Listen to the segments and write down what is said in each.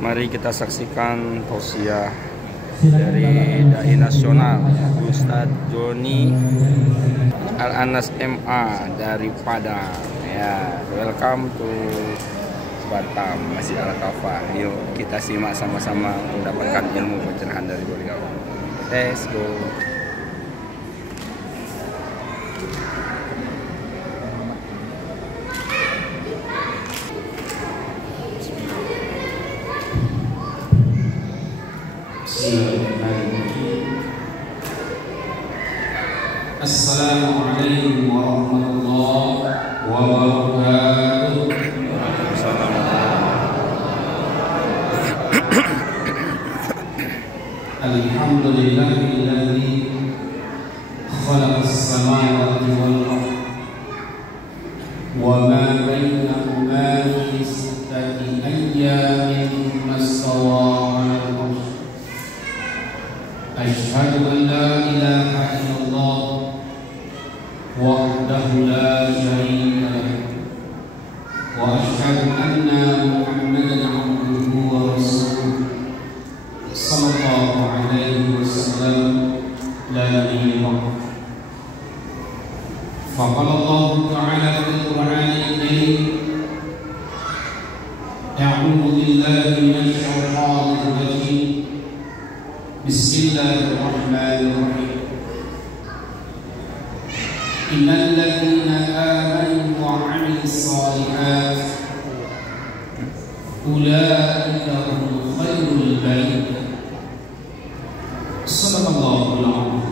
Mari kita saksikan tausiah dari Dai Nasional Ustadz Joni Al-Anas MA dari Padang. Ya, welcome to Batam, Masjid Al-Kafah. Yuk kita simak sama-sama mendapatkan ilmu pencerahan dari beliau. Let's go. Assalamualaikum warahmatullahi wabarakatuh. Alhamdulillahilladzi khalaqas samawati wal ardh wa ma bainahuma fi sittati ayyamin mastawa 'alal 'arsy. Asyhadu an la ilaha illallah wahdahu la syarika lahu wa asyhadu anna Muhammadan 'abduhu wa rasuluh sallallahu alaihi wasallam la nabiyya ba'dahu. Faqala Allah ta'ala fil Qur'anil Karim a'udzu billahi minasy syaithanir rajim. Bismillahirrahmanirrahim. Innal ladzina amanu wa 'amilus shalihat ulaika hum khairul bariyah. Sadaqallahul 'azim.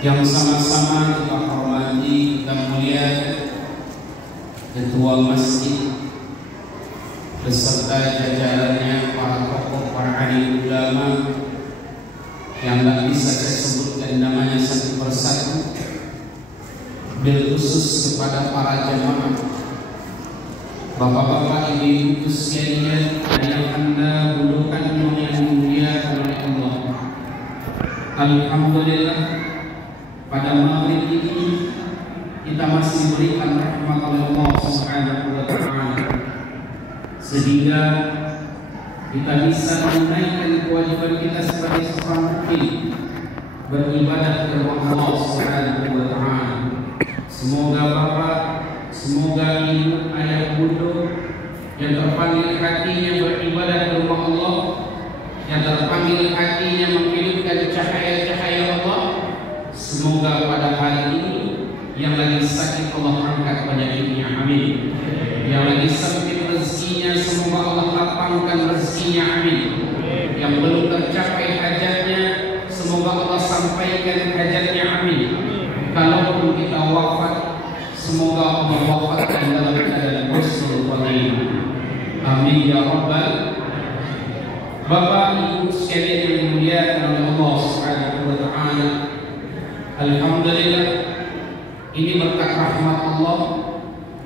Yang sama-sama kita hormati, kita muliakan Ketua Masjid beserta jajarannya, para tokoh, para alim ulama yang tak bisa saya sebutkan namanya satu persatu, bil khusus kepada para jemaah, bapak-bapak, ibu-ibu sekalian yang anda bulukan yang dimuliakan oleh Allah. Alhamdulillah, pada maghrib ini kita masih diberikan rahmat oleh Allah Subhanahu wa Ta'ala, sehingga kita bisa menunaikan kewajiban kita sebagai seorang mukmin, beribadah kepada Allah Subhanahu wa Ta'ala. Semoga Bapak, semoga Ibu, ayah, bunda yang terpanggil hatinya beribadah kepada Allah, yang terpanggil hatinya menghidupkan cahaya-cahaya Allah, semoga pada hari ini yang lagi sakit Allah angkat penyakitnya, amin. Yang lagi sempit rezekinya, semoga Allah lapangkan rezekinya, amin. Yang belum tercapai hajatnya, semoga Allah sampaikan hajatnya, amin. Kalaupun kita wafat, semoga Allah wafatkan dalam keadaan husnul khatimah, amin ya rabbal. Bapak Ibu sekalian yang dimuliakan oleh Allah Subhanahu wa Ta'ala, alhamdulillah, ini berkat rahmat Allah,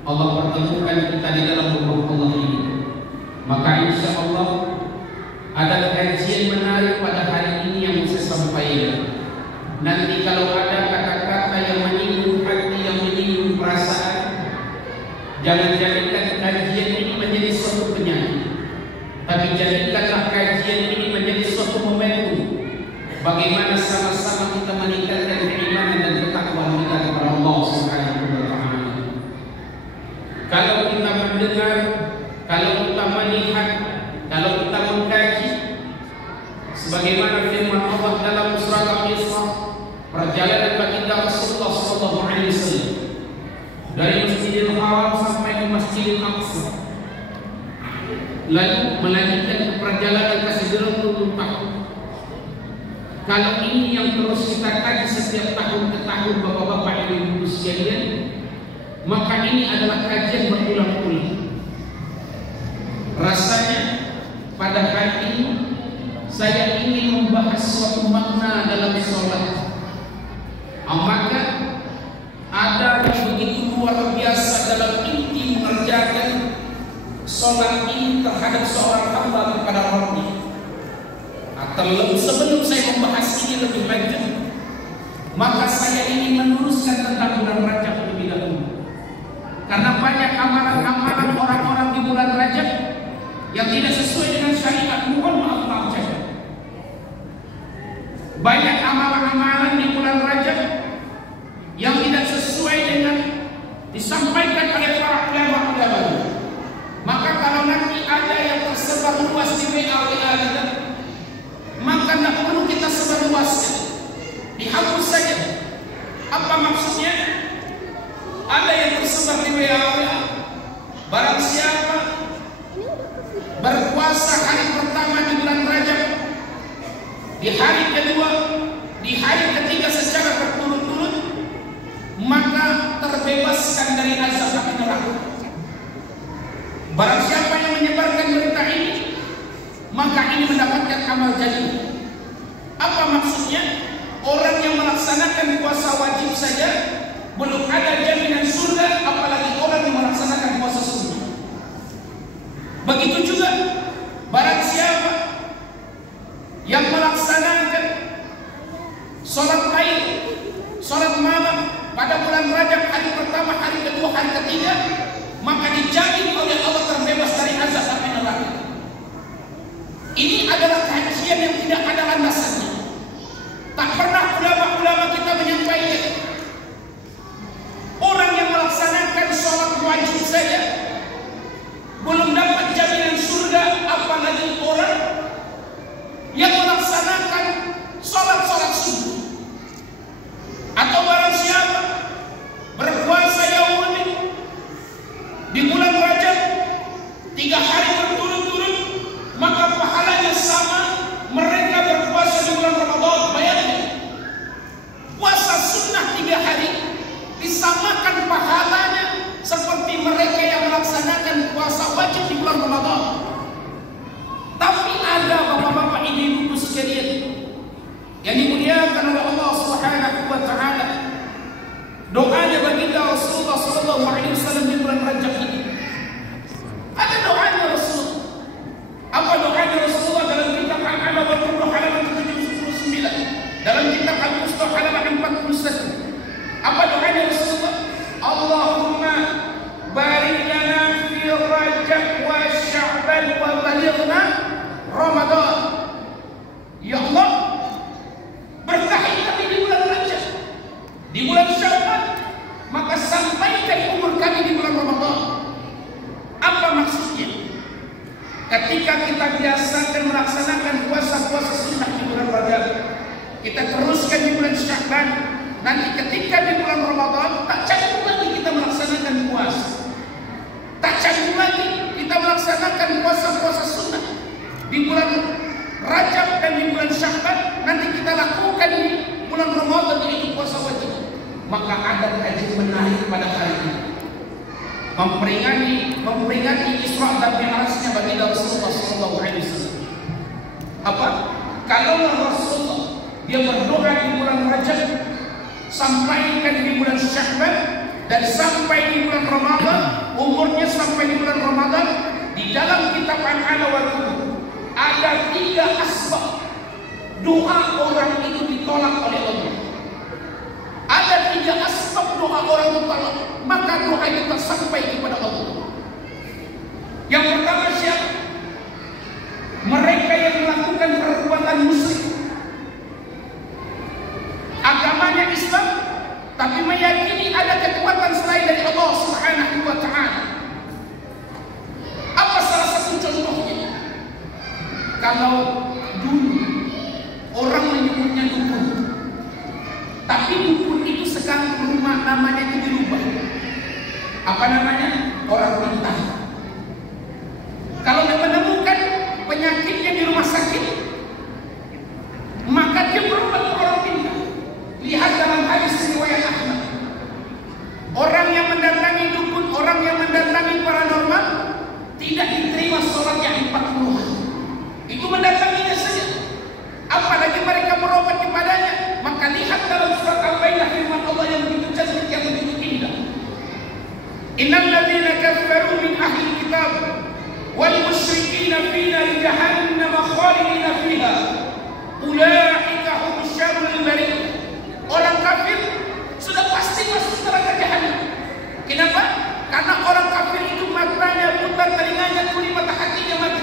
Allah pertemukan kita di dalam rumah Allah ini. Maka insya Allah ada kajian menarik pada hari ini yang saya sampaikan. Nanti kalau ada kata-kata yang menyinggung hati, yang menyinggung perasaan, jangan jadikan kajian ini menjadi suatu penyakit, tapi jadikanlah kajian ini menjadi suatu momentum bagaimana sama-sama kita meningkatkan keimanan dan ketakwaan kita kepada Allah Subhanahu wa Ta'ala. Kalau kita mendengar, kalau kita melihat, kalau kita mengkaji, sebagaimana firman Allah dalam surat Al-Isra, perjalanan baginda Rasulullah sallallahu alaihi wasallam dari Masjidil Haram sampai ke Masjidil Aqsa, lalu melanjutkan perjalanan ke Sidratul Muntaha. Kalau ini yang terus kita kaji setiap tahun ke tahun, bapak-bapak, ibu-ibu sekalian, maka ini adalah kajian berulang-ulang. Rasanya pada hari ini saya ingin membahas suatu makna dalam sholat. Maka ada yang begitu luar biasa dalam inti mengerjakan sholat ini terhadap seorang hamba kepada Rabbnya. Sebelum saya membahas ini lebih lanjut, maka saya ingin meluruskan tentang bulan Rajab lebih dahulu. Karena banyak amalan-amalan orang-orang di bulan Rajab yang tidak sesuai dengan syariat, mohon maaf saja. Banyak amalan-amalan di bulan Rajab yang tidak sesuai dengan disampaikan oleh para ulama-ulama. Maka kalau nanti ada yang tersebar luas di WA kita, maka tidak perlu kita sebar luaskan, dihapus saja. Apa maksudnya? Ada yang tersebar di WA, barang siapa berpuasa hari pertama di bulan Rajab, di hari kedua, di hari ketiga secara berturut-turut, maka terbebaskan dari azab api neraka. Barang siapa yang menyebarkan berita ini, maka ini mendapatkan amal jannah. Apa maksudnya? Orang yang melaksanakan puasa wajib saja belum ada jaminan surga, apalagi orang yang melaksanakan puasa sunnah. Begitu juga barang siapa yang melaksanakan sholat lain, sholat malam pada bulan Rajab hari pertama, hari kedua, hari ketiga, maka dijamin oleh Allah terbebas dari azab api neraka. Ini adalah kajian yang tidak ada landasannya. Tak pernah ulama-ulama kita menyampaikan orang yang melaksanakan sholat wajib saja belum dapat jaminan surga, apalagi orang yang melaksanakan sholat-sholat sunnah. Atau barang siapa berpuasa yaumin di bulan Rajab 3 hari berturut-turut, maka pahalanya sama mereka berpuasa di bulan Ramadan. Bayangkan, puasa sunnah 3 hari disamakan pahalanya seperti mereka yang melaksanakan puasa wajib di bulan Ramadan. Tapi ada bapak-bapak, ibu-ibu sekalian yang dimuliakan oleh Allah Subhanahu wa taala, doanya baginda Rasulullah sallallahu alaihi wasallam di bulan Rajab ini. Ada doanya Rasul. Apa doanya Rasulullah dalam kitab Al-Adab al-Mufrad halaman 79, dalam kitab Al-Mustah halaman 41. Apa doanya Rasulullah? Allahumma barik lana fi Rajab wa Sya'ban wa balighna Ramadan. Ya Allah, berkahi kami di bulan Rajab, di bulan Sya'ban, maka sampaikan umur kami di bulan Ramadan. Apa maksudnya? Ketika kita biasakan melaksanakan puasa-puasa sunnah di bulan Rajab, kita teruskan di bulan Sya'ban, nanti ketika di bulan Ramadan tak canggung lagi kita melaksanakan puasa, tak canggung lagi kita melaksanakan puasa-puasa sunnah di bulan Rajab dan di bulan Sya'ban, nanti kita lakukan di bulan Ramadan, yaitu puasa wajib. Maka ada kajian menarik pada hari ini, memperingati Isra dan Mi'rajnya bagi Rasulullah sallallahu alaihi wasallam. Apa? Kalau Rasulullah dia berdoa di bulan Rajab, sampaikan di bulan Sya'ban, dan sampai di bulan Ramadan, umurnya sampai di bulan Ramadan, di dalam kitab Al-Adab ada 3 asbab doa orang itu ditolak oleh Allah. Ada 3 asbab doa orang ditolak, maka doa itu tak sampai kepada Allah. Yang pertama siapa? Mereka yang melakukan perbuatan musyrik, agamanya Islam, tapi meyakini ada kekuatan selain dari Allah Subhanahu wa taala. Apa salah satu contohnya? Kalau dulu orang menyebutnya dukun, tapi dukun itu sekarang rumah namanya itu dirubah. Apa namanya? Orang pintar. Kalau dia menemukan penyakitnya di rumah sakit, maka dia berubah ke orang pintar. Lihat dalam hadis riwayat Ahmad, orang yang mendatangi dukun, orang yang mendatangi paranormal, tidak diterima sholatnya 40 hari. Itu mendatanginya saja, apalagi mereka berobat kepadanya. Maka lihat dalam surat Al-Baqarah firman Allah yang begitu cantik, yang begitu indah. Innal ladzina kafaru min ahli kitab wal musyrikina fi nari jahannam khalidina fiha ulaika hum syarrul bariyah. Orang kafir sudah pasti masuk neraka jahanam. Kenapa? Karena orang kafir itu matanya buta, telinganya tuli, mata hatinya mati.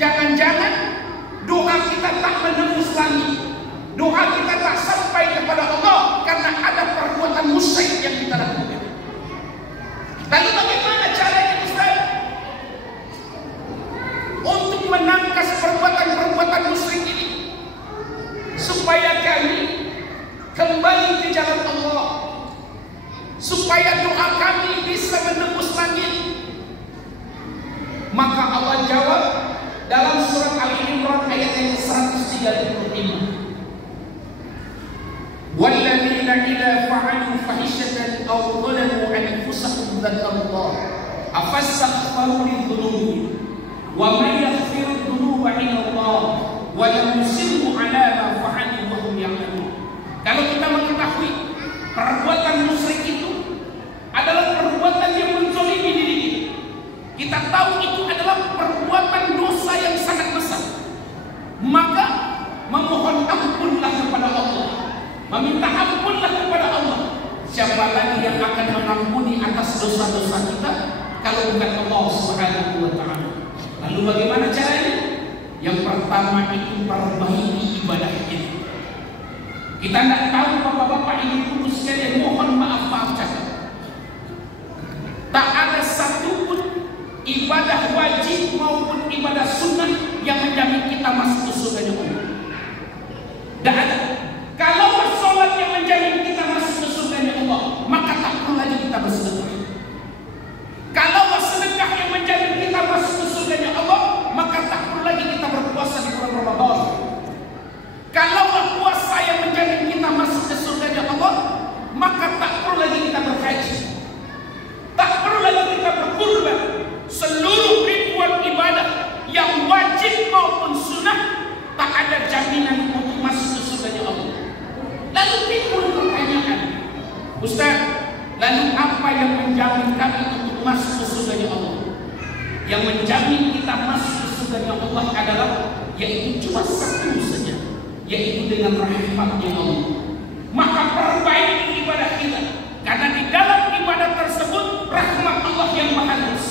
Jangan-jangan doa kita tak menembus langit, doa kita tak sampai kepada Allah karena ada perbuatan musyrik yang kita lakukan. Lalu bagaimana caranya Ustaz untuk menangkas perbuatan-perbuatan musyrik ini supaya kami kembali ke jalan Allah, supaya doa kami bisa menembus langit? Maka Allah jawab dalam surat Al-Imran ayat yang 135. وَالَّذِينَ إِذَا فَعَلُوا فَحِشَةً أَوْ ظَلَمُوا أَنفُسَهُمْ ذَكَرُوا اللَّهَ فَاسْتَغْفَرُوا لِذُنُوبِهِمْ وَمَن يَغْفِرُ الذُّنُوبَ إِلَّا اللَّهُ وَلَمْ يُصِرُّوا عَلَى مَا فَعَلُوا وَهُمْ يَعْلَمُونَ. Kalau kita mengetahui perbuatan musyrik itu adalah perbuatan yang menzalimi diri kita, kita tahu itu adalah perbuatan dosa yang sangat besar, maka memohon ampunlah kepada Allah, meminta ampunlah kepada Allah. Siapa lagi yang akan mengampuni atas dosa-dosa kita kalau bukan Allah Subhanahu wa ta'ala? Lalu bagaimana caranya? Yang pertama itu perbaiki ibadah kita. Kita tidak tahu bapak-bapak ibu-ibu sekalian, mohon maaf cakap. Tak ada satupun ibadah wajib maupun ibadah sunnah yang menjamin kita masuk ke surga Allah. Tidak ada. Kalau sholat yang menjamin kita masuk ke surga Allah, maka tak perlu lagi kita bersedekah. Kalau sedekah yang menjamin kita masuk ke surga Allah, maka tak perlu lagi kita berpuasa di bulan Ramadan. Kalau puasa yang menjamin kita masuk ke surga Allah, maka tak perlu lagi kita berhaji, tak perlu lagi kita berkurban. Seluruh ritual ibadah yang wajib maupun sunnah tak ada jaminan untuk masuk ke surga Allah. Lalu timbul pertanyaan, Ustaz, lalu apa yang menjamin kami untuk masuk ke surga Allah? Yang menjamin kita masuk ke surga Allah adalah yaitu cuma satu saja, yaitu dengan rahmatnya Allah. Maka perbaiki ibadah kita, karena di dalam ibadah tersebut rahmat Allah yang maha luas.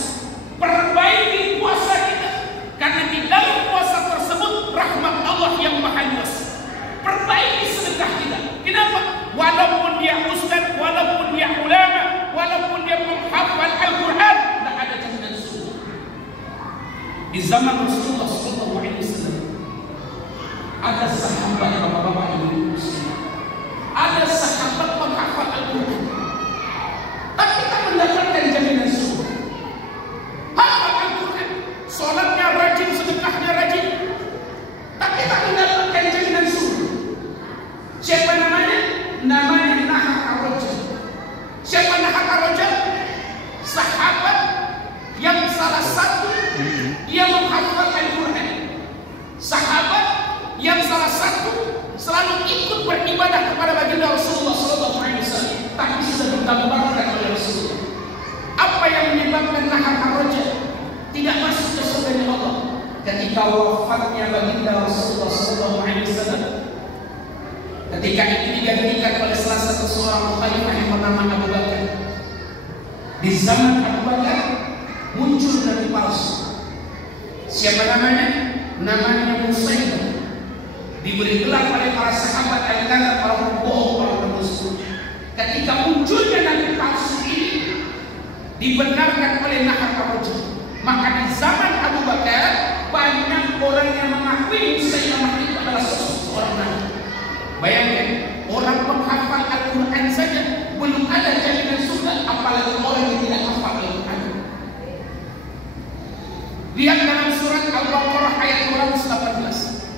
Perbaiki puasa kita, karena di dalam puasa tersebut rahmat Allah yang maha luas. Perbaiki sedekah kita. Kenapa? Walaupun dia ustaz, walaupun dia ulama, walaupun dia menghafal Al-Quran, tidak ada jaminan surga. Di zaman Rasulullah SAW ada sahabat bapak-bapak ibu, ada sahabat menghafal Al-Quran, tapi tak mendapatkan jaminan surga. Hafal Al-Quran, sholatnya rajin, sedekahnya rajin, tapi tak mendapatkan jaminan surga. Siapa namanya? Namanya Nahar Ar-Rajal. Siapa Nahar Ar-Rajal? Sahabat yang salah satu dia menghafal Al-Quran, sahabat yang salah satu selalu ikut beribadah kepada baginda Rasulullah SAW, tapi sudah digambarkan oleh Rasulullah. Apa yang menyebabkan Nahar Ar-Rajal tidak masuk ke surga Allah? Ketika wafatnya baginda Rasulullah SAW, ketika itu digantikan oleh salah satu seorang khalifah yang bernama Abu Bakar. Di zaman Abu Bakar muncul nabi palsu. Siapa namanya? Namanya Musailimah. Diberi gelar oleh para sahabat adalah para pembohong, para penusuh. Ketika munculnya nabi palsu ini dibenarkan oleh Nahar Ar-Rajal, maka di zaman Abu Bakar banyak orang yang mengakui Musailimah itu adalah seorang nabi. Bayangkan, orang penghafal Al-Quran saja belum ada jaminan surga, apalagi orang yang tidak hafal Al-Quran. Lihat dalam surat Al-Baqarah ayat 218.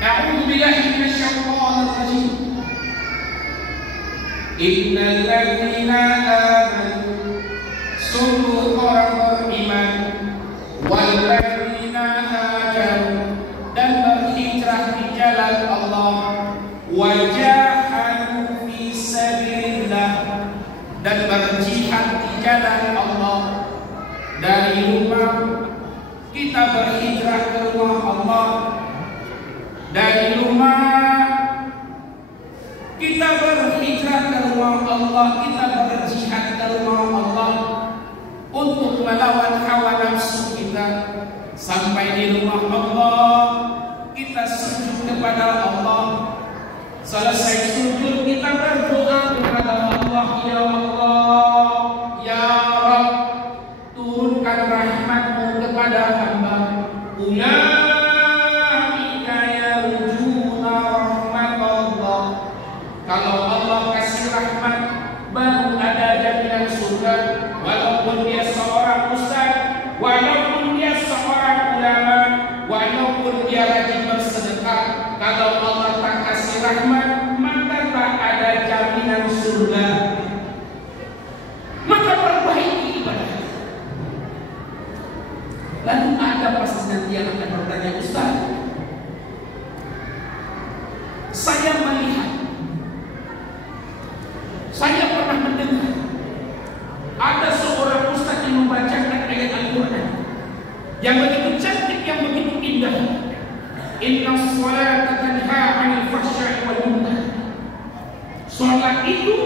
A'udzu billahi minasyaitonir rajim. Innal ladzina amanu, sungguh orang beriman, wal ladzina hajaru, dan berhijrah di jalan Allah, wajahadu fi sabilillah, dan berjihad di jalan Allah. Dari rumah kita berhijrah ke rumah Allah, dari rumah kita berhijrah ke rumah Allah, kita berjihad ke rumah Allah untuk melawan hawa nafsu kita sampai kepada Allah. Selesai sujud kita berdoa kepada Allah, ya Allah, ya Rabb, turunkan rahmat-Mu kepada hamba. Ulaika yarjuna rahmatullah. Kalau Allah kasih rahmat, baru ada jaminan surga. Walaupun dia seorang ustaz, walaupun dia seorang ulama, walaupun dia rajin bersedekah, kalau Allah tak kasih rahmat, maka tak ada jaminan surga. Maka perbaiki ibadah. Lalu ada pasti nanti yang akan bertanya, Ustaz, saya melihat, saya pernah mendengar ada seorang ustaz yang membacakan ayat Al-Quran yang begitu cantik, yang begitu indah. Inna sholata tanha 'anil fahsya'i wal munkar. Salat itu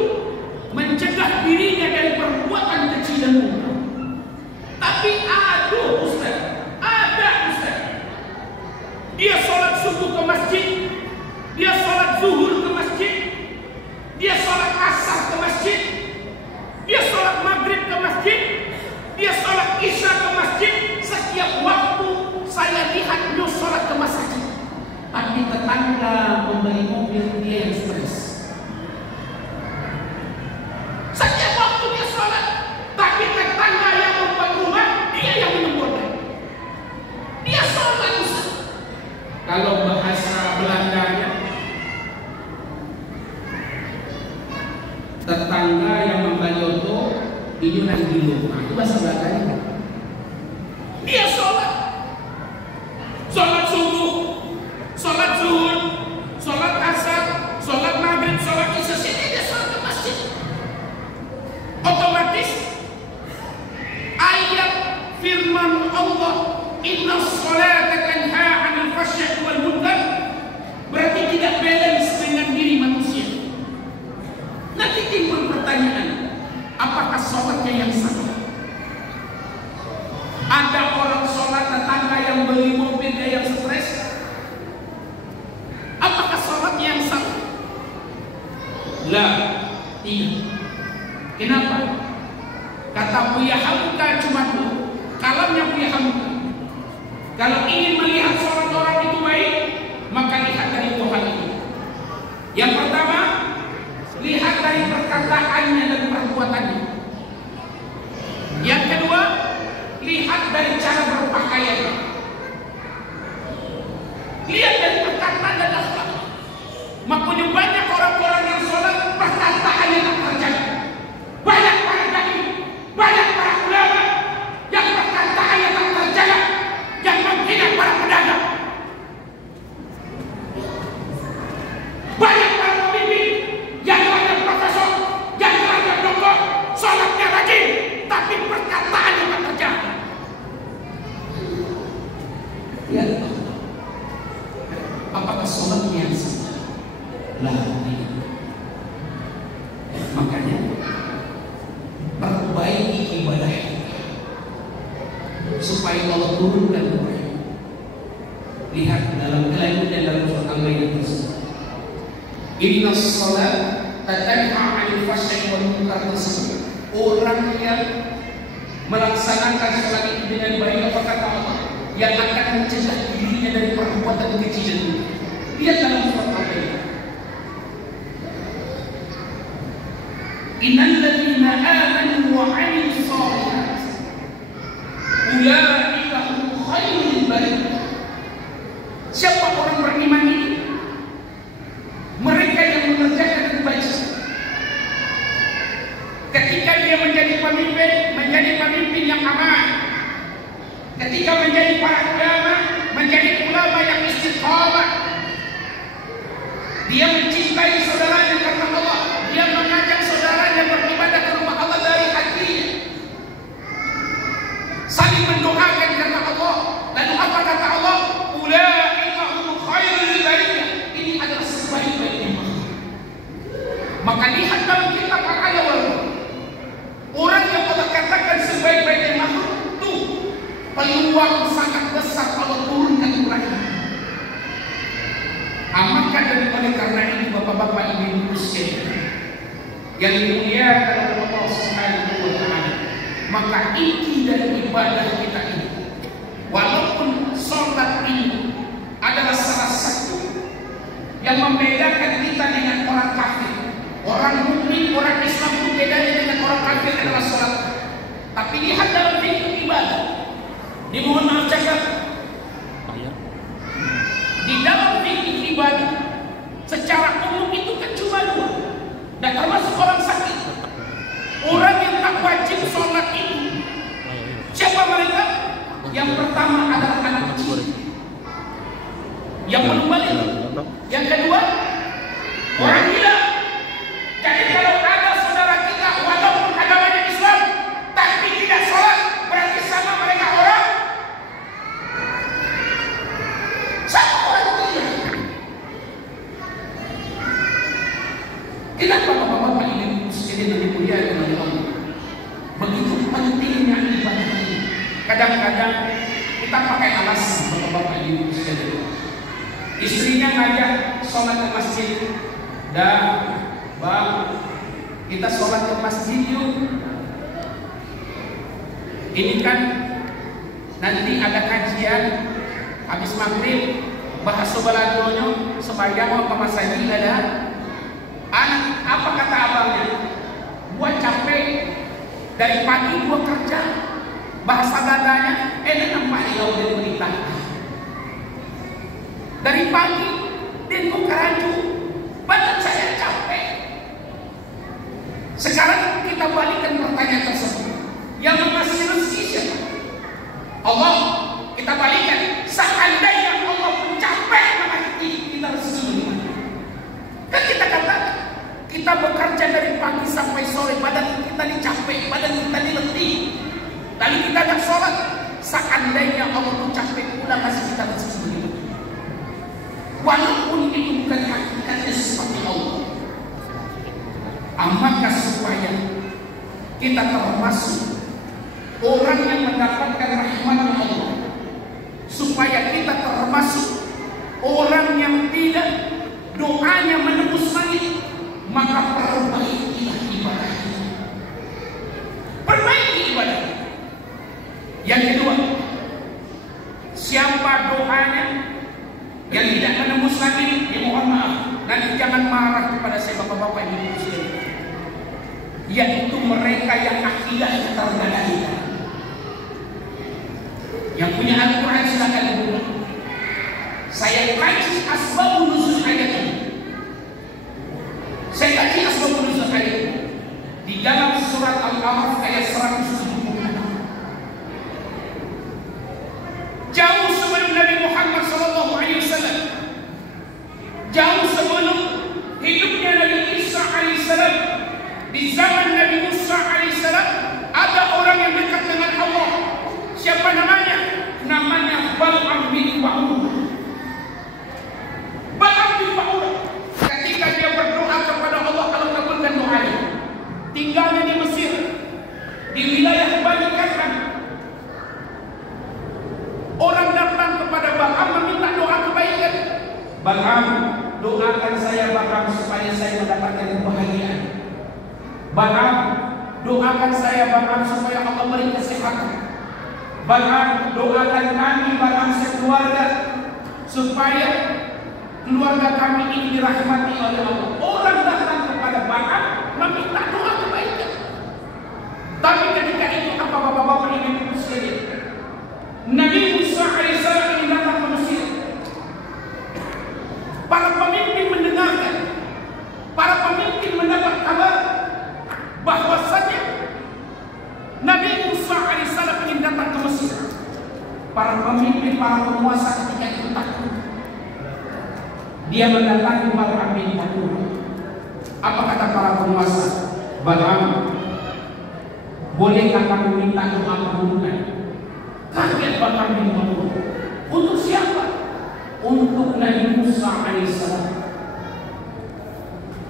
mencegah dirinya dari perbuatan kecil dan munkar. Tapi aduh ustaz, ada ustaz, dia salat subuh ke masjid, dia salat zuhur ke masjid, dia salat asar ke masjid, dia salat maghrib ke masjid, dia salat isya ke masjid. Setiap waktu saya lihat dia salat ke masjid. Tapi tetangga membeli mobil, dia yang stres. Setiap waktu dia salat, tapi tetangga yang membuat rumah, dia yang menyempurnakan. Dia salat Ustaz. Kalau bahasa Belandanya, tetangga yang membayoto inyunan dulu. Nah, itu bahasa Belandanya. Dia sholat, sholat subuh, sholat zuhur, sholat asar, sholat maghrib, sholat isya, dia sholat ke masjid. Otomatis ayat firman Allah, Inna sholata tanha 'anil fahsya'i wal munkar, berarti tidak balance dengan diri manusia. Nanti timbul pertanyaan, apakah sholatnya yang salah? Ada orang sholat tetangga yang beli mobil, dia yang stres. Apakah sholatnya yang salah? Lah, tidak. Kenapa? Kata Buya Hamka cuma tuh, kalamnya Buya Hamka, kalau ingin melihat sholat orang itu baik, maka lihat dari dua hal ini. Yang pertama, lihat dari perkataannya dan perbuatannya. Yang kedua, lihat dari cara berpakaiannya. Lihat dari perkataan dan akhlak. Makanya banyak orang-orang yang sholat perkataannya tak terjaga. Banyak para dai, banyak para ulama yang perkataannya tak terjaga, yang menghina para pedagang. Banyak para pemimpin yang ada profesor, yang ada doktor, sholatnya rajin, tapi perkataannya tak terjaga. Ya, apakah sholatnya yang salah? Lah, makanya perbaiki ibadah kita supaya Allah turunkan kepada. Lihat dalam kelanjutan dalam surat Al-Maidah tersebut. Inna sholat tanha 'anil fahsya'i wal munkar tersebut. Orang yang melaksanakan sholat itu dengan baik, apa kata Allah, yang akan mencegah dirinya dari perbuatan kecil. Lihat dalam surat Al-Maidah. Innal ladzina amanu wa 'amilus shalihat ulaika hum khairul bariyah. Siapa orang beriman ini? Mereka yang mengerjakan kebaikan. Ketika dia menjadi pemimpin yang aman. Ketika menjadi para ulama, menjadi ulama yang istiqamah. Dia mencintai saudaranya karena Allah. Dia mengajak saudaranya beribadah ke rumah Allah dari hatinya. Saling mendoakan karena Allah. Lalu apa kata Allah? Ulaika hum khairul bariyah. Ini adalah sebaik-baiknya makhluk. Maka lihat dalam kitab Al-Awal, orang yang Allah katakan sebaik-baiknya makhluk itu peluang sangat besar Allah turunkan Quran. Maka oleh karena itu bapak-bapak ibu-ibu sekalian yang dimuliakan oleh Allah Subhanahu wa taala, maka inti dari ibadah kita ini, walaupun sholat ini adalah salah satu yang membedakan kita dengan orang kafir. Orang mukmin, orang Islam itu bedanya dengan orang kafir adalah sholat. Tapi lihat dalam fikih ibadah, dimohon maaf cakap, di dalam fikih ibadah secara umum itu kan cuma dua, dan termasuk orang sakit. Orang yang tak wajib sholat itu siapa mereka? Yang pertama adalah anak kecil yang belum balik. Yang kedua, orang gila. Jadi kalau ada saudara kita walaupun agamanya Islam tapi tidak sholat, berarti sama mereka orang gila. Kenapa bapak-bapak ini sekalian dimuliakan oleh Allah? Begitu pentingnya ibadah ini. Kadang-kadang kita pakai alasan bapak-bapak ibu sekalian. Istrinya ngajak sholat ke masjid, dan bang kita sholat ke masjid yuk. Ini kan nanti ada kajian habis maghrib bahasa Baladonyo sebayang ke masjid ada. Apa kata abangnya? Gua capek dari pagi gua kerja, bahasa dadanya nampak ilau dan berita. Dari pagi dan gua keraju, badan saya capek. Sekarang kita balikkan pertanyaan tersebut. Yang mengasih rezeki siapa? Allah. Kita balikkan. Seandainya Allah pun capek mengasih kita rezeki bagaimana? Kan kita katakan kita bekerja dari pagi sampai sore, badan kita dicapek, badan kita diletih. Lalu kita ada sholat. Seandainya Allah pun capek pula kasih kita rezeki bagaimana? Walaupun itu bukan hakikatnya seperti Allah. Maka supaya kita termasuk orang yang mendapatkan rahmat Allah, supaya kita termasuk orang yang tidak doanya menembus langit, maka perbaikilah ibadah kita. Perbaiki ibadah. Yang kedua, siapa doanya yang tidak menembus langit, dimohon maaf, nanti jangan marah kepada saya bapak-bapak ibu sekalian. Yaitu mereka yang akidahnya tergadaikan. Yang punya Al-Quran silakan dibuka. Saya kaji asbabun nuzul ayat ini. Saya kaji asbabun nuzul ayat ini di dalam surat Al-A'raf ayat 176. Jauh sebelum Nabi Muhammad SAW, jauh sebelum hidupnya Nabi Isa alaihissalam, di zaman Nabi Musa alaihissalam ada orang yang dekat dengan Allah. Siapa namanya? Namanya Bal'am bin Ba'ur. Bal'am bin Ba'ur ketika dia berdoa kepada Allah, kalau kabulkan doanya, tinggalnya di Mesir, di wilayah Bani Kan'an. Orang datang kepada Bal'am meminta doa kebaikan. Bal'am, doakan saya Bal'am supaya saya mendapatkan kebahagiaan. Bal'am, doakan saya Bal'am supaya Allah beri kesehatan. Bal'am, doakan kami Bal'am sekeluarga supaya keluarga kami ini dirahmati oleh Allah. Orang datang kepada Bal'am meminta doa kebaikan. Tapi ketika itu apa bapak-bapak ibu sekalian? Nabi Musa alaihissalam ini datang ke Mesir. Para pemimpin mendengarkan, para pemimpin mendapat kabar bahwasanya Nabi Musa alaihissalam ingin datang ke Mesir. Para pemimpin, para penguasa ketika itu takut. Dia mendatangi Bal'am bin Ba'ur. Apa kata para penguasa? Bal'am, bolehkah kamu minta doa keburukan? Kaget Bal'am bin Ba'ur. Untuk siapa? Untuk Nabi Musa alaihissalam.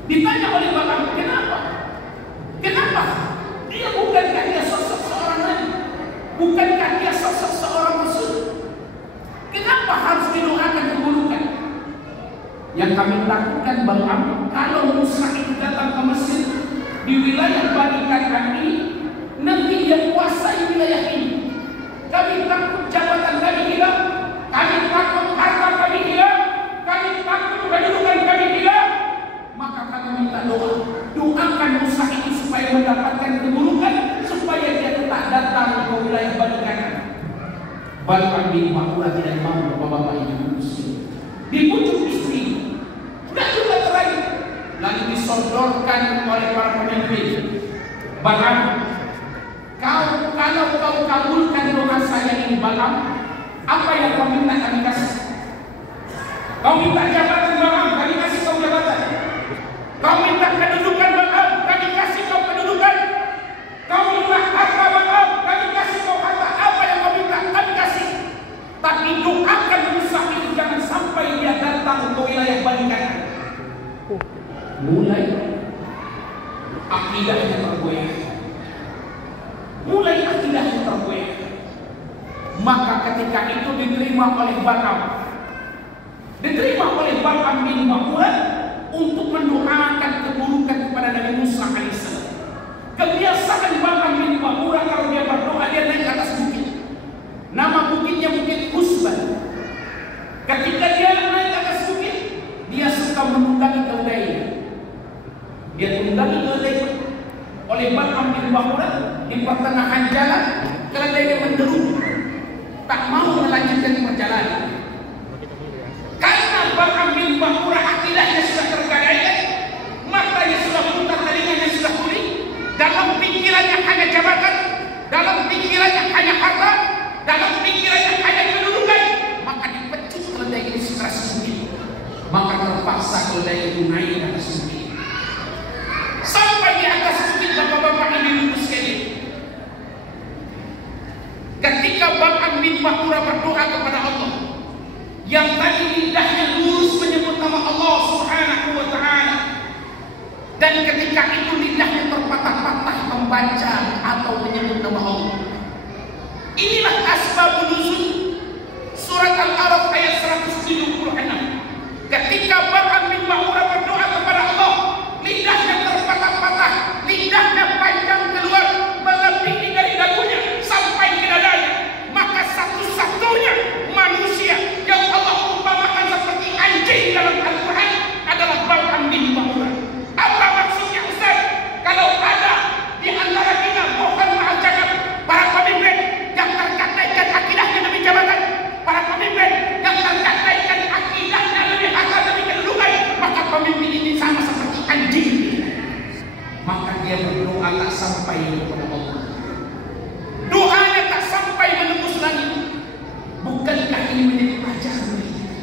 Ditanya oleh Bal'am, kenapa? Kenapa? Dia bukankah dia sosok seorang nabi? Bukankah dia sosok seorang rasul? Kenapa harus didoakan keburukan? Yang kami lakukan Balaam, kalau Musa itu datang ke Mesir di wilayah Bani Kan'an ini, nanti dia kuasai wilayah ini. Kami takut jabatan kami hilang, kami takut harta kami hilang, kami takut kedudukan kami hilang. Maka kami minta doakan Musa ini supaya mendapatkan keburukan, supaya dia tak datang ke wilayah Bani Kan'an. Balaam bin Ba'ura tidak mau bapak-bapak ibu muslim. Dibujuk istri, tidak juga terakhir, lalu disodorkan oleh para pemimpin. Balaam, kalau kau kabulkan doa saya ini Balaam, apa yang kau minta kami kasih? Kau minta jabatan Balaam, kami kasih kau jabatan. Kau minta kedudukan Balaam, kami kasih kau kedudukan. Kau minta harta Balaam, kami kasih kau harta. Apa yang kau minta kami kasih. Tapi doakan Musa itu jangan sampai dia datang ke wilayah Bani Kan'an. Mulai akidahnya tergoyah. Mulai akidahnya tergoyah. Maka ketika itu diterima oleh Balaam, diterima oleh Balaam bin Ba'ura untuk mendoakan keburukan kepada Nabi Musa alaihissalam. Kebiasaan Balaam bin Ba'ura kalau dia berdoa dia naik ke atas bukit. Nama bukitnya Bukit Husban. Ketika dia naik ke atas bukit, dia suka menunggangi keledainya. Dia tunggangi keledainya. Oleh Balaam bin Ba'ura di pertengahan jalan, keledainya menderu, tak mau melanjutkan perjalanan. Karena Balaam bin Ba'ura akidahnya sudah tergadaikan, matanya sudah putar, telinganya sudah kuning, dalam pikirannya hanya jabatan, dalam pikirannya hanya harta, dalam pikirannya hanya kedudukan, maka dipecut keledai ini sekeras mungkin. Maka terpaksa keledai itu naik ke atas bukit. Sampai di atas bukit bapak-bapak ini lurus sekali. Ketika Balaam bin Ba'ura berdoa kepada Allah, yang tadi lidahnya lurus menyebut nama Allah Subhanahu wa Ta'ala, dan ketika itu lidahnya terpatah-patah membaca atau menyebut nama Allah. Inilah asbabun nuzul surat Al-A'raf ayat 176. Ketika Balaam bin Ba'ura berdoa kepada Allah, lidahnya terpatah-patah, lidahnya panjang keluar melebihi dari dagunya sampai ke dadanya. Maka satu-satunya manusia yang Allah umpamakan seperti anjing dalam Al-Quran adalah Balaam bin Ba'ura. Apa maksudnya Ustaz? Kalau ada di antara kita, mohon maaf cakap, para pemimpin yang terkataikan akidahnya demi jabatan, para pemimpin yang terkataikan akidahnya demi harta, demi kedudukan, maka pemimpin ini sama seperti anjing. Maka dia berdoa tak sampai kepada Allah. Doanya tak sampai menembus langit. Bukankah ini menjadi pelajaran bagi kita?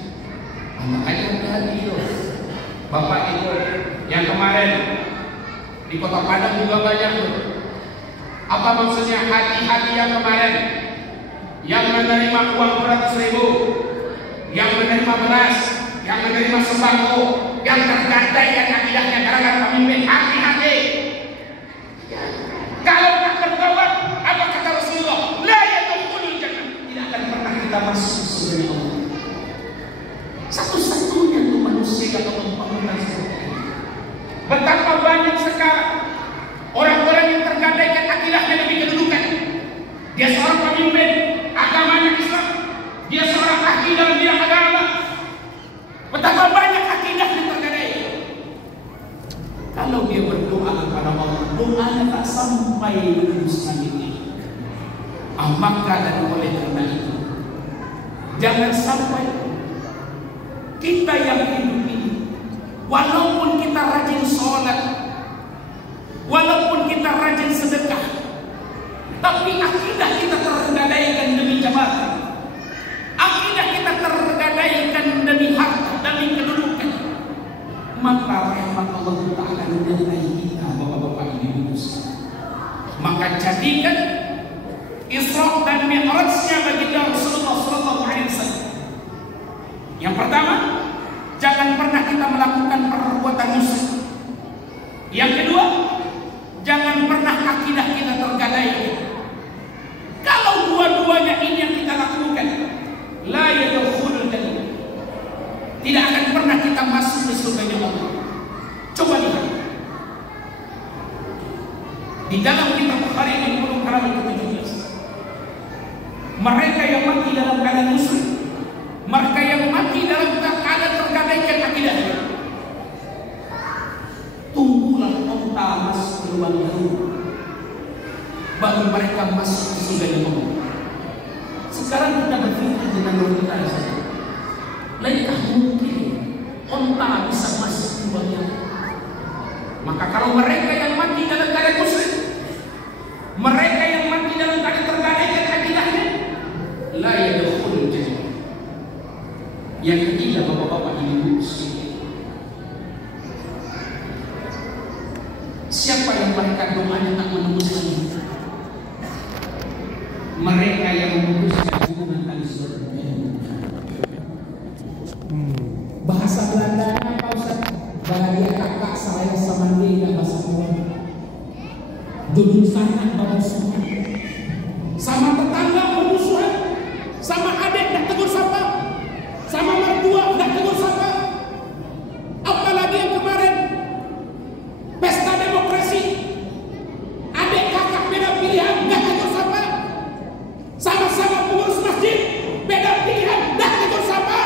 Makanya hati-hati itu. Bapak Ibu yang kemarin di Kota Padang juga banyak tuh. Apa maksudnya hati-hati yang kemarin? Yang menerima uang 200.000, yang menerima beras, yang menerima sembako, yang tergadaikan akidahnya gara-gara pemimpin. Hati-hati. Kalau tak bertobat, apa kata Rasulullah? La yadkhulul jannah. Tidak akan pernah kita masuk surga Allah. Satu-satunya tuh manusia yang membangunkan seperti ini. Betapa banyak sekarang orang-orang yang tergadaikan akidahnya demi kedudukan. Dia seorang pemimpin agamanya Islam, dia seorang ahli dalam bidang agama. Betapa banyak akidah yang tergadaikan. Kalau dia berdoa kepada Allah, doanya tak sampai menembus langit ini. Maka dan oleh karena itu, jangan sampai kita yang hidup ini, walaupun kita rajin sholat, walaupun kita rajin sedekah, tapi akidah kita tergadaikan demi jabatan, akidah kita tergadaikan demi harta, demi kedudukan, maka rahmat Allah Ta'ala menyertai kita, bapak-bapak ibu-ibu. Maka jadikan Isra dan Mi'rajnya baginda Rasulullah SAW. Yang pertama, jangan pernah kita melakukan perbuatan musyrik. Yang kedua, jangan pernah akidah kita tergadaikan. Kalau dua-duanya ini yang kita lakukan, la yadkhulul jannah, tidak akan pernah kita masuk masuk surganya Allah. Coba lihat di dalam kitab Bukhari yang penuh halaman ke-17, mereka yang mati dalam keadaan musyrik, mereka yang mati dalam keadaan tergadaikan akidahnya, tunggulah onta masuk ke lubang jarum bagi mereka masuk ke surganya Allah. Sekarang kita berpikir dengan logika saja. Lainlah mungkin onta bisa masuk ke lubang jarum? Maka kalau mereka yang mati dalam keadaan musyrik, mereka yang mati dalam keadaan tergadaikan akidahnya, la yadkhulul jannah. Yang ketiga, bapak-bapak ibu-ibu, siapa yang mereka doanya tak menembuskan itu? Mereka yang memutuskan hubungan tali silaturahmi. Bahasa Belanda apa Ustaz? Bahagia kakak saya sama dia bahasa Belanda. Duduk sana bermusuhan, sama tetangga bermusuhan, sama adik tak tegur sapa, sama mertua tak tegur sapa. Apalagi yang kemarin pesta demokrasi, adik kakak beda pilihan tak tegur sapa, sama-sama pengurus masjid beda pilihan tak tegur sapa.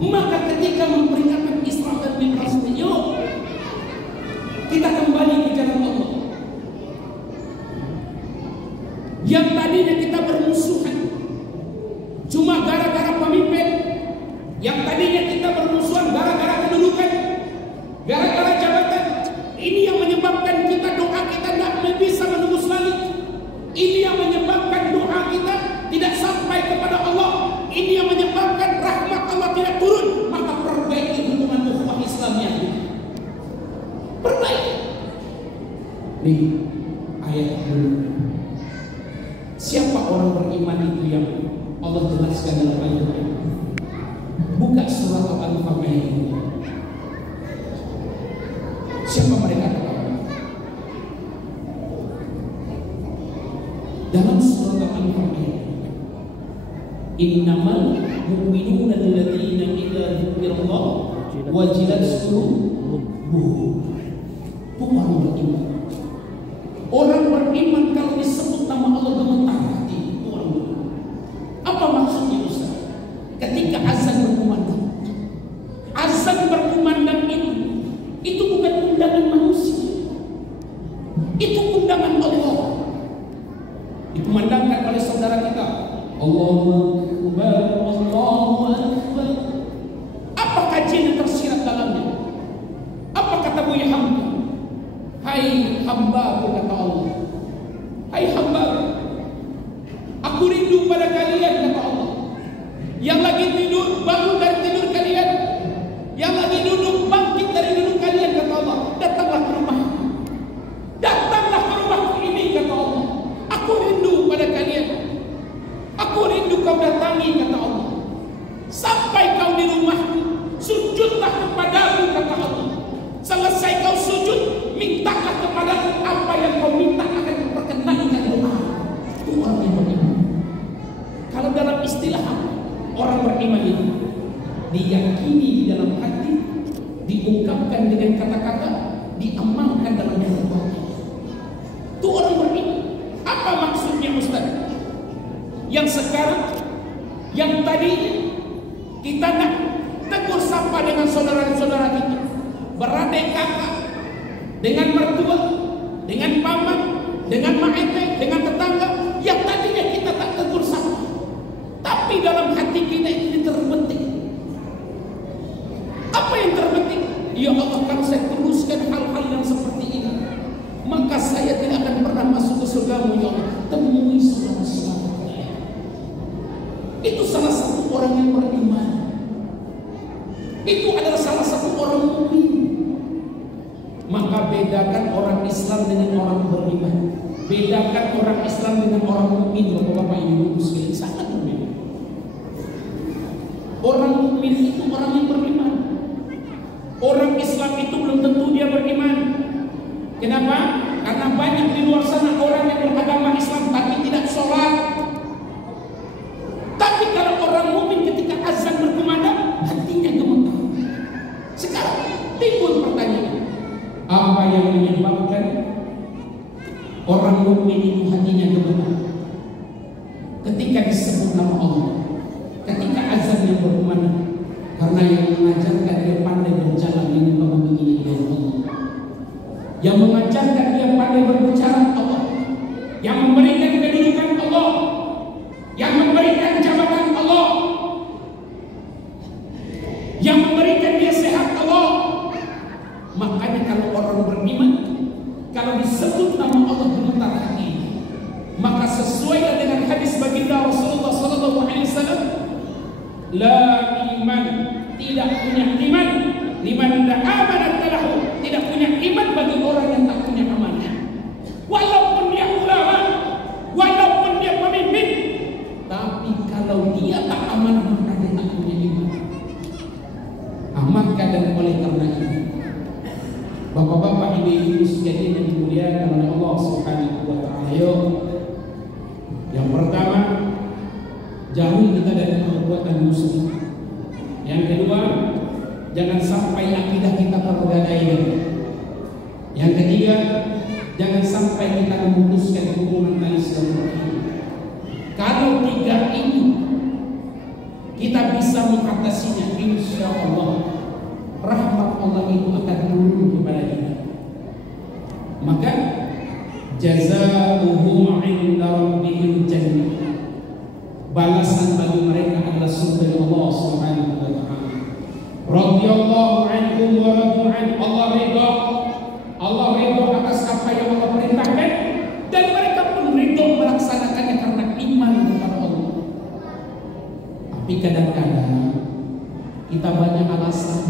Maka ketika memperingatkan Islam dan demokrasi, yuk kita kembali ke jalan Allah. Yang tadinya kita bermusuhan cuma gara-gara pemimpin, yang tadinya kita bermusuhan gara-gara kedudukan, gara-gara jabatan, ini yang menyebabkan kita doa kita tidak bisa menembus langit. Ini yang menyebabkan doa kita tidak sampai kepada Allah. Ini yang menyebabkan rahmat Allah tidak turun. Maka perbaiki hubungan ukhuwah Islamiyah. Perbaiki. Nih ayat dulu. Siapa orang beriman itu yang Allah jelaskan dalam ayat ini? Buka surat Al-Anfal ayat ini. Siapa mereka? Dalam surat Al-Anfal ayat ini, innamal mu'minuna alladziina idza dzukirallah wajilat qulubuhum. Orang beriman. Orang beriman kalau disebut nama Allah gemetar hati. Itu orang beriman. Apa maksudnya Ustaz? Ketika azan berkumandang, azan berkumandang itu bukan undangan manusia, itu undangan Allah. Dikumandangkan oleh saudara kita, Allahu Akbar, Allahu Akbar. Apa kajian yang tersirat dalamnya? Apa kata Buya Hamka? Hai hamba, kata Allah. Hai hamba, aku rindu pada kalian, kata Allah. Yang lagi tidur, bangun dari tidur kalian. Yang lagi duduk, bangkit dari duduk kalian, kata Allah. Datanglah ke rumahku. Datanglah ke rumahku ini, kata Allah. Aku rindu pada kalian. Aku rindu kau datangi, kata Allah. Sampai kau di rumahku, sujudlah kepadaku, kata Allah. Selesai kau sujud, mintalah kepada apa yang kau minta akan diperkenankan doa. Itu orang yang beriman. Kalau dalam istilah orang beriman itu diyakini di dalam hati, diungkapkan dengan kata-kata, diamalkan dalam perbuatan. Itu orang beriman. Apa maksudnya Ustaz? Yang sekarang, yang tadi kita nak tegur sapa dengan saudara-saudara kita, beradik kakak, dengan mertua, dengan paman, dengan mak ete, dengan tetangga, yang tadinya kita tak tegur sapa, tapi dalam hati kita itu terbetik. Apa yang terbetik? Ya Allah, kalau saya teruskan hal-hal yang seperti ini, maka saya tidak akan pernah masuk ke surga-Mu, ya Allah. Temui saudara-saudara. Itu salah satu orang yang beriman. Itu adalah salah satu orang mukmin. Maka bedakan orang Islam dengan orang beriman. Bedakan orang Islam dengan orang mukmin. Bapak-bapak ibu-ibu sekalian, sangat berbeda. Orang mukmin itu orang yang beriman. Orang Islam itu belum tentu dia beriman. Kenapa? Karena banyak di luar sana orang yang beragama Islam tapi tidak sholat. Tapi kalau orang mukmin ketika azan yang mengajarkan dia pandai berbicara Allah, yang memberikan kedudukan Allah, yang memberikan jabatan Allah, yang memberikan dia sehat Allah. Makanya kalau orang beriman, kalau disebut nama Allah gemetar hati, maka sesuai dengan hadis baginda Rasulullah SAW, la iman, tidak punya iman liman la amanat lahu, tidak punya iman bagi orang yang tak punya amanah. Walaupun dia ulama, walaupun dia pemimpin, tapi kalau dia tak amanah maka dia tak punya iman. Maka dan oleh karena itu, bapak-bapak, ibu-ibu sekalian yang dimuliakan oleh Allah Subhanahu wa taala, yang pertama, jauhi kita dari perbuatan musuh. Yang kedua, jangan sampai akidah kita tergadaikan. Yang ketiga, jangan sampai kita memutuskan hubungan tali silaturahim. Kalau tiga ini kita bisa mengatasinya, insya Allah rahmat Allah itu akan turun kepada kita. Maka jazaohum 'inda rabbihim jannah, balasan bagi mereka adalah surga Allah Subhanahu wa taala. Radhiyallahu anhum wa radu an, Allah ridha atas apa yang Allah perintahkan, dan mereka pun ridha melaksanakannya karena iman kepada Allah. Tapi kadang-kadang kita banyak alasan.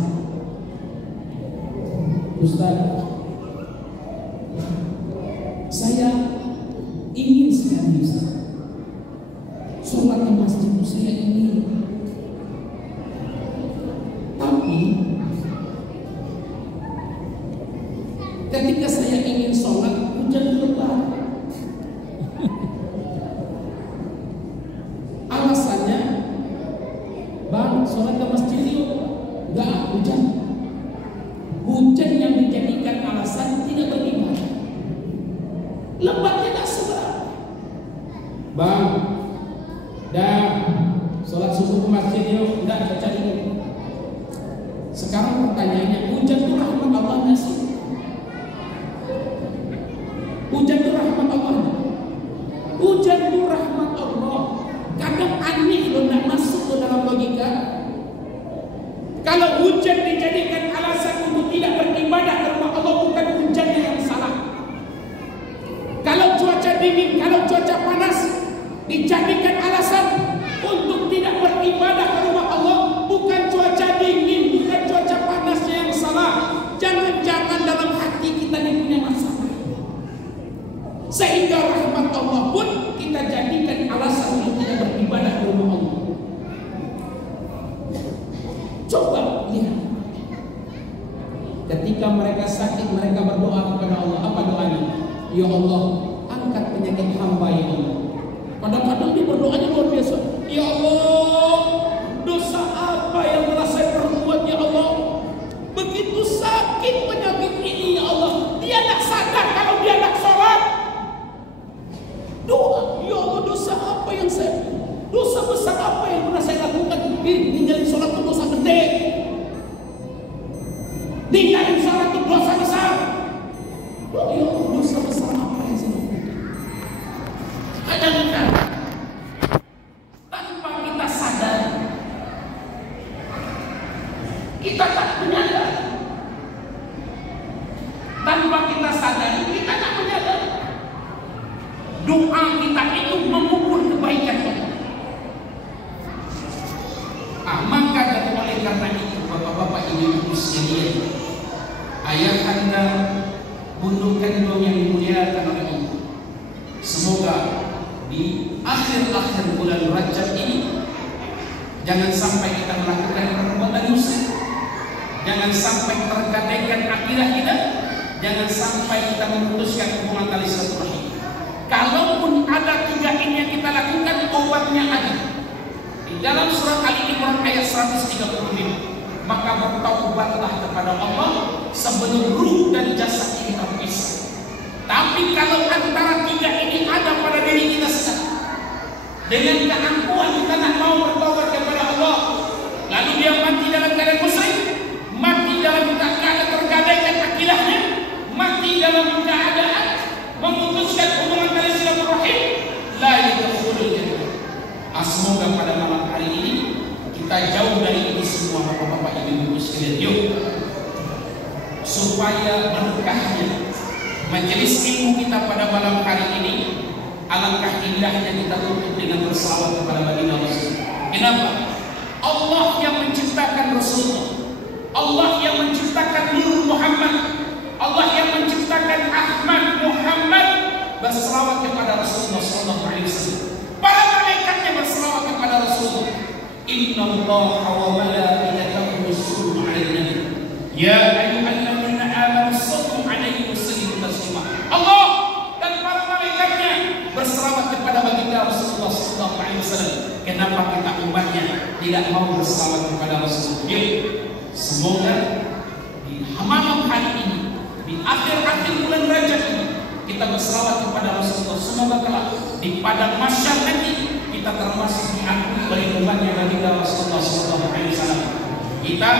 Ustaz, saya ingin sekali Ustaz sholat di masjid, saya ingin, tapi ketika saya ingin sholat hujan lebat. Alasannya, bang, sholat ke masjid yuk. Enggak, hujan. Hujan yang dijadikan alasan tidak beribadah. Lebatnya tak seberapa. Bang, dah sholat subuh ke masjid yuk. Enggak, cuaca dingin. Sekarang pertanyaannya, hujan itu rahmat Allah nggak sih? Hujan itu rahmat Allah. Hujan itu rahmat Allah. Kadang aneh loh, nggak masuk ke dalam logika. Kalau hujan dijadikan alasan untuk tidak beribadah ke rumah Allah, bukan hujannya yang salah. Kalau cuaca dingin, kalau cuaca panas dijadikan alasan untuk tidak beribadah ke rumah Allah, bukan cuaca dingin, bukan cuaca panasnya yang salah. Jangan-jangan dalam hati kita ini punya masalah, sehingga rahmat Allah pun kita jadikan alasan untuk tidak beribadah ke rumah Allah. Coba lihat, ketika mereka sakit, mereka berdoa kepada Allah. Apa doanya? Ya Allah, angkat penyakit hamba ya Allah. Kadang-kadang dia berdoanya luar biasa. Ya Allah, dosa apa yang telah saya perbuat ya Allah? Begitu sakit penyakit ini ya Allah, dia tak sadar kalau dia tak sholat. Doa, ya Allah, dosa apa yang saya, dosa besar apa yang pernah saya lakukan? Ninggalin sholat itu dosa gede. Ninggalin sholat itu dosa besar. Ya Allah, dosa besar apa yang saya lakukan? Kadang-kadang tanpa kita sadar, kita tak menyadari. Tanpa kita sadari, kita tak menyadari. Doa kita itu mengukur kebaikan Allah. Maka dan oleh karena itu, bapak-bapak, ibu-ibu sekalian, ayah anda, bunda kandung yang dimuliakan oleh Allah, semoga di akhir-akhir bulan Rajab ini jangan sampai kita melakukan perbuatan musyrik, jangan sampai tergadaikan akidah kita, jangan sampai kita memutuskan hubungan tali silaturahim. Kalaupun ada tiga ini yang kita lakukan, obatnya ada di dalam surat Ali Imran ayat 135. Maka bertaubatlah kepada Allah sebelum ruh dan jasad ini terpisah. Tapi kalau antara tiga ini ada pada diri kita sekarang, dengan keangkuhan kita nak mau bertaubat kepada Allah, lalu dia mati dalam keadaan musyrik, mati dalam keadaan tergadaikan akidahnya, mati dalam dalam keadaan memutuskan hubungan tali silaturahim, la yadkhulul jannah. Semoga pada malam hari ini kita jauh dari ini semua, bapak-bapak ibu-ibu sekalian. Yuk, supaya berkahnya majelis ilmu kita pada malam hari ini, alangkah indahnya kita tutup dengan berselawat kepada baginda Rasul. Kenapa? Allah yang menciptakan Rasulullah, Allah yang menciptakan Nur Muhammad, Allah yang menciptakan Ahmad Muhammad berselawat kepada Rasulullah sallallahu alaihi wasallam. Para malaikatnya berselawat kepada Rasulullah. Innallaha wa malaikatahu yusholluna 'alan nabi. Ya ayyuhalladzina amanu shallu 'alaihi wa sallimu taslima. Allah dan para malaikatnya berselawat kepada baginda Rasulullah sallallahu alaihi wasallam. Kenapa kita umatnya tidak mau berselawat kepada Rasulullah? Yuk, semoga di malam hari ini, di akhir-akhir bulan Rajab ini, kita berselawat kepada Rasulullah. Semoga kelak di padang mahsyar nanti kita termasuk diakui oleh umatnya baginda Rasulullah sallallahu alaihi wasallam. Kita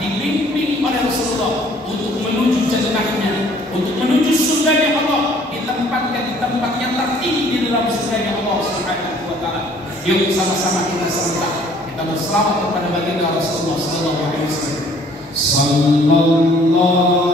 dibimbing oleh Rasulullah untuk menuju jannahnya, untuk menuju surganya Allah, ditempatkan di tempat yang tertinggi di dalam surganya Allah Subhanahu wa taala. Yuk sama-sama kita serentak kita berselawat kepada baginda Rasulullah sallallahu alaihi wasallam. Sallallahu ala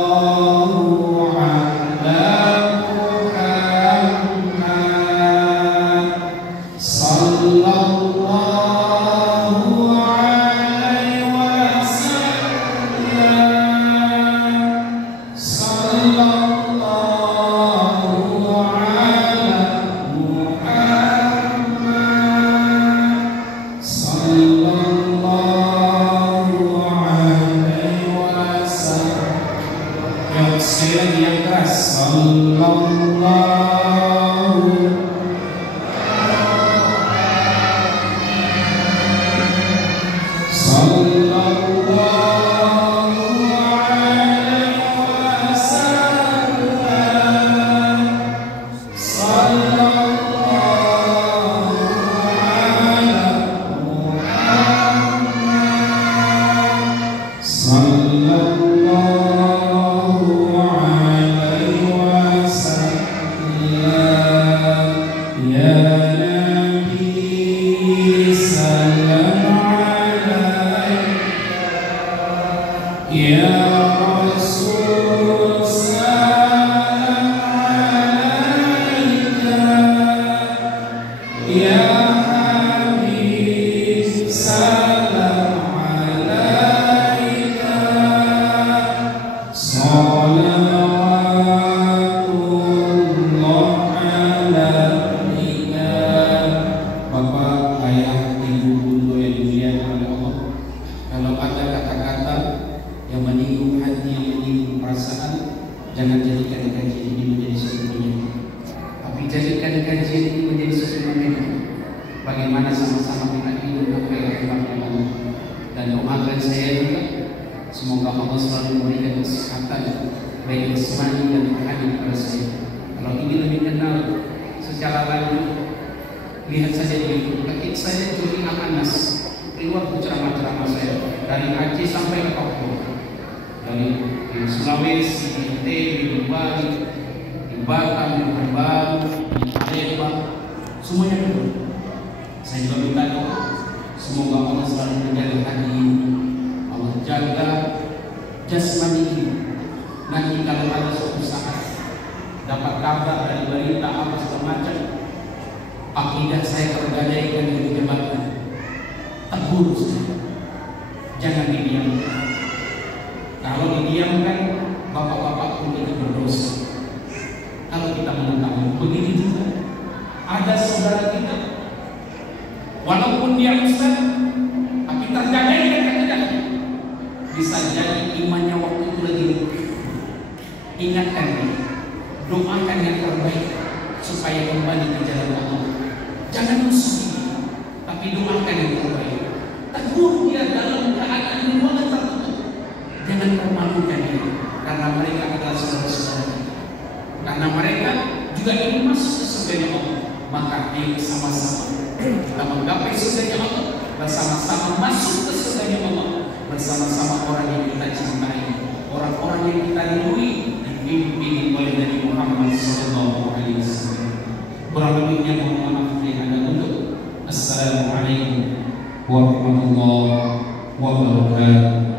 bersama-sama orang yang kita cintai, orang-orang yang kita ridhoi, dan dipimpin oleh Nabi Muhammad SAW. Kurang lebihnya mohon maaf yang ada untuk. Assalamualaikum warahmatullahi wabarakatuh.